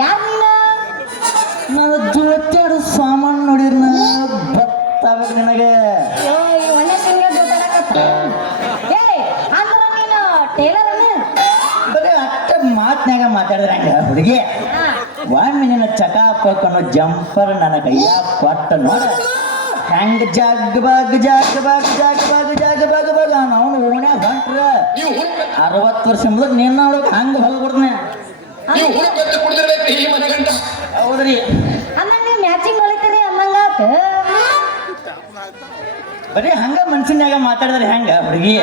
ಯಾರ್ ನನ್ನ ನಾನು ಜೋತ್ಯಾಡು ಸಾಮಾನು ನೋಡಿರ್ ಗೊತ್ತಾಗ ನಿನಗೆ. ಅಯ್ಯೋ ಈ ಒಳ್ಳೆ ಸಿಂಗ ಏ ಅಂದ್ರ ನೀನು ಟೇಲರ್ ಅನ್ನ? ಬರೀ ಅಟ್ಟ ಮಾತ್ನ್ಯಾಗ ಮಾತಾಡಿದ್ರೆ ಹಂಗ ಹುಡುಗಿ. ಒಮ್ಮೆ ನಿನ್ನ ಚಕಾಪಕ್ ಅನ್ನೋ ಜಂಪರ್ ನನ್ನ ಕೈಯ ಕೊಟ್ಟ ನೋಡ. ಹೆಂಗ ಜಗ್ ಬಗ್ ಜಗ್ ಬಗ್ ಜಗ್ ಬಗ್ ಜಗ್ ಬಗ್ ಬಗ್ ಅವನು ಓಣ್ಯಾಗ ಹೊಂಟ್ರ. ಅರವತ್ತು ವರ್ಷ ಮುಂದೆ ನಿನ್ನ ನೋಡಕ್ ಹಂಗ ಹೊಲ ಕೊಡ್ತಾನೆ ನೀವು ಹುಡುಗ ಬೆತ್ತು ಕುಡಿದಿರ್ಬೇಕು ಈ ಮನೆ ಗಂಟ. ಹೌದ್ರಿ. ಅಂದ್ರ ನೀವು ಮ್ಯಾಚಿಂಗ್ ಹೊಲಿತೀರಿ ಅನ್ನಂಗಾತ ಬರೀ ಹಂಗ ಮನ್ಸಿನ್ಯಾಗ ಮಾತಾಡಿದ್ರೆ ಹೆಂಗ ಹುಡುಗಿ?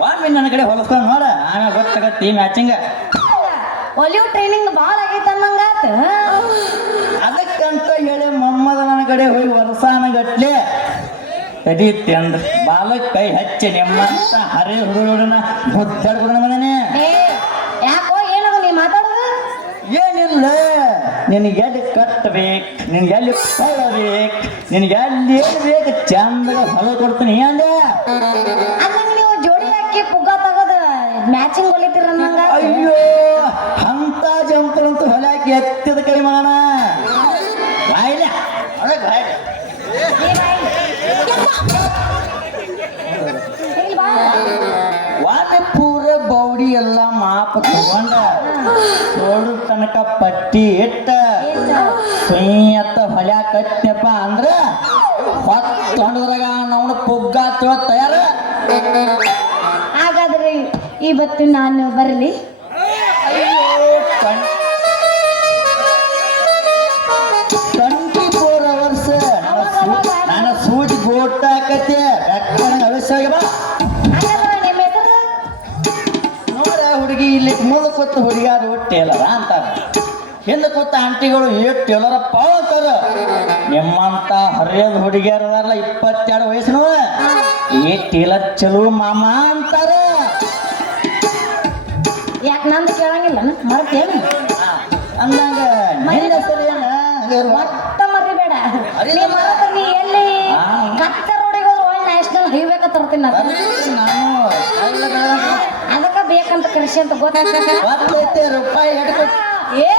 ವಾಮಿ ಒಮ್ಮೆ ನನ್ನ ಕಡೆ ಹೊಲಸ್ಕೊಂಡ್ ನೋಡ. ಆಮೇಲೆ ಗೊತ್ತಾಗತ್ತಿ ಮ್ಯಾಚಿಂಗ ಒಲಿವ್ ಟ್ರೈನಿಂಗ್ ಭಾಳ ಆಗೈತೆ ಅನ್ನಂಗಾತ ಅದಕ್ಕಂತ ಹೇಳಿ ಮೊಮ್ಮದ ನನ್ನ ಕಡೆ ಹೋಗಿ ವರ್ಷಾನ ಗಟ್ಲೆ. ತಡೀತಿ ಅಂದ್ರೆ ಬಾಲಕ್ ಕೈ ಹಚ್ಚಿ ನಿಮ್ಮಂತ ಹರಿ ಹುಡುಗನ ಮುದ್ದಾಡ್ಬಿಡೋಣ ಮಗನೇ ಏ ಯಾಕೋ ಏನದು ನೀ ಮಾತಾಡೋದು ಏನಿಲ್ಲ ನಿನಗೆ ಎಲ್ಲಿ ಕಟ್ಟಬೇಕು ನಿನಗೆ ಎಲ್ಲಿ ಕೊಳ್ಳಬೇಕು ನಿನಗೆ ಎಲ್ಲಿ ಏನು ಬೇಕು ಚಂದಾಗ ಹೊಲ ಕೊಡ್ತೀನಿ ಅಂದೆ ನೀವು ಜೋಡಿ ಹಾಕಿ ಪುಗ್ಗ ತಗದ ಮ್ಯಾಚಿಂಗ್ ಹೊಲಿತೀರ ನಂಗ? ಅಯ್ಯೋ ಅಂತ ಜಂಪರ್ ಅಂತ ಹೊಲ ಹಾಕಿ ಎತ್ತಿದ ಕೈ ಮಾಡೋಣ. ಬಾಯಿಲ್ಲ ಪೂರ ಬೌಡಿ ಎಲ್ಲ ಮಾಪ ತಗೊಂಡ ನೋಡು ತನಕ ಪಟ್ಟಿ ಇಟ್ಟ? ಸುಯ್ಯತ್ತ ಹೊಲ್ಯಾ ಕಟ್ಟಪ್ಪ ಅಂದ್ರ ಹೊತ್ತು ಹೊಂಡದ್ರಾಗ ನಾವು ಪುಗ್ಗ ತಯಾರ? ಹಾಗಾದ್ರೆ ಇವತ್ತು ನಾನು ಬರಲಿ. ಟ್ವೆಂಟಿ ಫೋರ್ ಅವರ್ಸ್ ನಾನು ಸೂಜಿ ಗೋಟ ಹಾಕತ್ತೆ. ಬೆಕ್ಕಂಗೆ ಅವಶ್ಯ ಬಾ. ನೋಡ ಹುಡುಗಿ ಇಲ್ಲಿ ಮುಳುಕೊತ್ತು ಹುಡುಗಿಯಾದ ಹುಟ್ಟೆ ಟೇಲರ ಅಂತಾರ ಹಿಂದೆ ಕೂತ ಆಂಟಿಗಳು ಏ ಟೇಲರಪ್ಪ ಅಂತಾರ ನಿಮ್ಮಂತ ಹರಿಯದ ಹುಡುಗಿಯರಲ್ಲ ಅದಾರಲ್ಲ ಇಪ್ಪತ್ತೆರಡು ವಯಸ್ಸಿನ ಏ ಟೇಲರ್ ಚಲೋ ಮಾಮ ಅಂತಾರ. ಯಾಕೆ ನಂದು ಕೇಳಂಗಿಲ್ಲ ಮರ್ತೇನು ಅಂದಂಗ ನಿನ್ನ ಹೆಸರು ಏನ? ವಾ- ಮರಿಬೇಡ ನೀ ಎಲ್ಲಿ. ಕತ್ತ ರೋಡಿಗೆ ಹೋದ್ರೆ ನ್ಯಾಷನಲ್ ಹೈವೇಕ ತರ್ತೀನಿ ನಾನು. ಅದಕ್ಕ ಬೇಕಂತ ಕೃಷಿ ಅಂತ ಗೊತ್ತಾಗ್ತದೆ ರೂಪಾಯಿ ಏ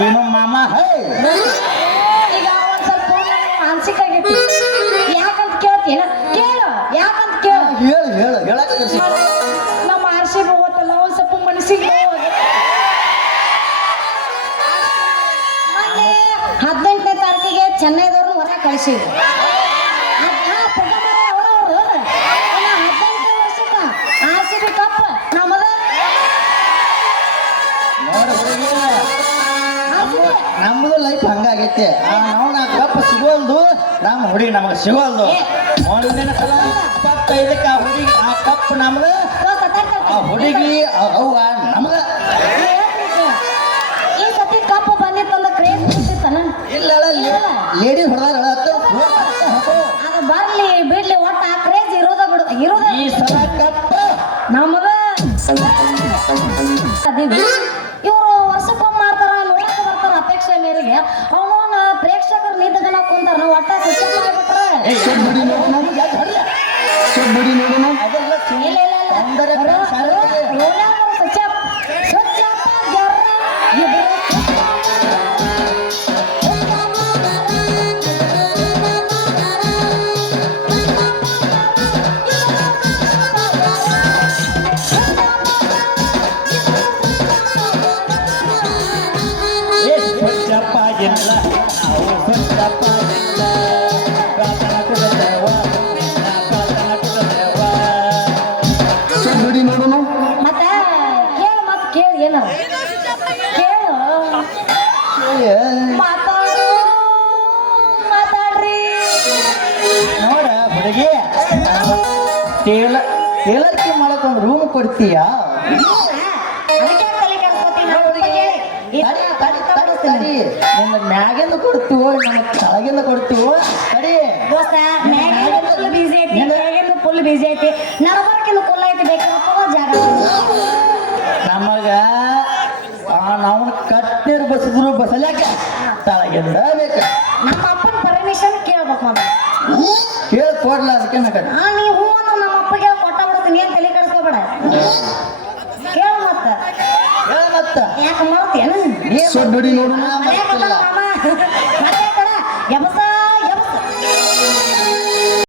ಶ್ರೀನು ಮಾಮ ಹೇ! ಈಗ ಒಂದ್ ಸ್ವಲ್ಪ ಮಾನಸಿಕ ಆಗೈತಿ ಯಾಕಂತ ಕೇಳ್ತೀನ ಕೇಳು ಯಾಕಂತ ಕೇಳು? ಹೇಳು ಹೇಳು ಹೇಳಕ್ ಕರ್ಸಿ. ನಮ್ಮ ಆರ್ಸಿ ಹೋಗತ್ತಲ್ಲ ಒಂದ್ ಸ್ವಲ್ಪ ಮನಸ್ಸಿಗೆ ಹದಿನೆಂಟನೇ ತಾರೀಕಿಗೆ ಚೆನ್ನೈದವ್ರನ್ನ ಹೊರಗೆ ಕಳಿಸಿದ್ರು ಹದಿನೆಂಟು ವರ್ಷಕ್ಕ ಆರ್ ಸಿ ಬಿ ಕಪ್ ನಮ್ಮದ ನೋಡು ಹುಡುಗಿ ಆರ್ ಸಿ ಬಿ ನಮ್ದು ಲೈಫ್ ಹಂಗಾಗೈತೆ. ನಾವು ನಾ ಕಪ್ಪ ಸಿಗೋಲ್ದು ನಮ್ಮ ಹುಡುಗಿ ನಮಗೆ ಸಿಗೋಲ್ದು. ನೋಡಿದೇನ ಸಲ ಇಪ್ಪತ್ತೈದಕ್ಕೆ ಆ ಹುಡುಗಿ ಆ ಕಪ್ ನಮ್ದು. ಆ ಹುಡುಗಿ ಅವ್ವ ನಮ್ಗ. ಇಲ್ಲ ಲೇಡಿ ಹೊಡೆದಾರ ಅದು ಬರ್ಲಿ ಬಿಡ್ಲಿ ಒಟ್ಟ ಆ ಕ್ರೇಜ್ ಇರೋದ ಬಿಡು ಇರೋದ. ಈ ಸಲ ಕಪ್ಪ. ನಮಗ. ಅದೀವಿ ಅಪೇಕ್ಷೆ ಪ್ರೇಕ್ಷಕರ ನಿಂತಗನ ಕುಂತಾರ ಒಟ್ಟ ಸ್ವಿಚ್ ಮಾಡ್ಬಿಟ್ರೆ ಟೇಲ ಟೇಲರ್ಕಿ ಮಾಡಕ್ ಒಂದು ರೂಮ್ ಕೊಡ್ತೀಯಾ. ನಿನ್ನ ಮ್ಯಾಗಿಂದ ಕೊಡ್ತೀವೋ ನನ್ನ ಕೆಳಗಿಂದ ಕೊಡ್ತೀವೋ? ಸರಿ ದೋಸ್ತ ಮ್ಯಾಗಿಂದ ಫುಲ್ ಐತಿ ಮ್ಯಾಗಿಂದ ಫುಲ್ ಬಿಸಿ ಐತಿ. ನಡಬರ್ಕಿಂದ ಫುಲ್ ಐತಿ ಬೇಕಾದ್ರೆ ಜಾಗ. ನಮಗ ನಾವು ಕಟ್ಟಿರ್ ಬಸಿದ್ರು ಬಸಲ್ಯಾಕ ತಳಗಿಂದ ಬೇಕು. ನಮ್ಮ ಅಪ್ಪನ ಪರ್ಮಿಷನ್ ಕೇಳ್ಬೇಕು ಮೊದಲು ಕೇಳಿ ಕೊಡ್ಲ ಅದಕ್ಕೆ ನೀವು ಹೂ ಅಂದ್ರೆ ನಮ್ಮ ಅಪ್ಪಗೆ ಕೊಟ್ಟ ಬಿಡ್ತೀನಿ ಏನ್ ಕೆಡಿಸ್ಕೋಬೇಡ ಕೇಳ ಮತ್ತ. ಯಾಕ ಮತ್ತ. ಯಾಕೆ ಮಾಡ್ತೀಯನ ನೀ ಸೊಡ್ಡಡಿ ನೋಡು.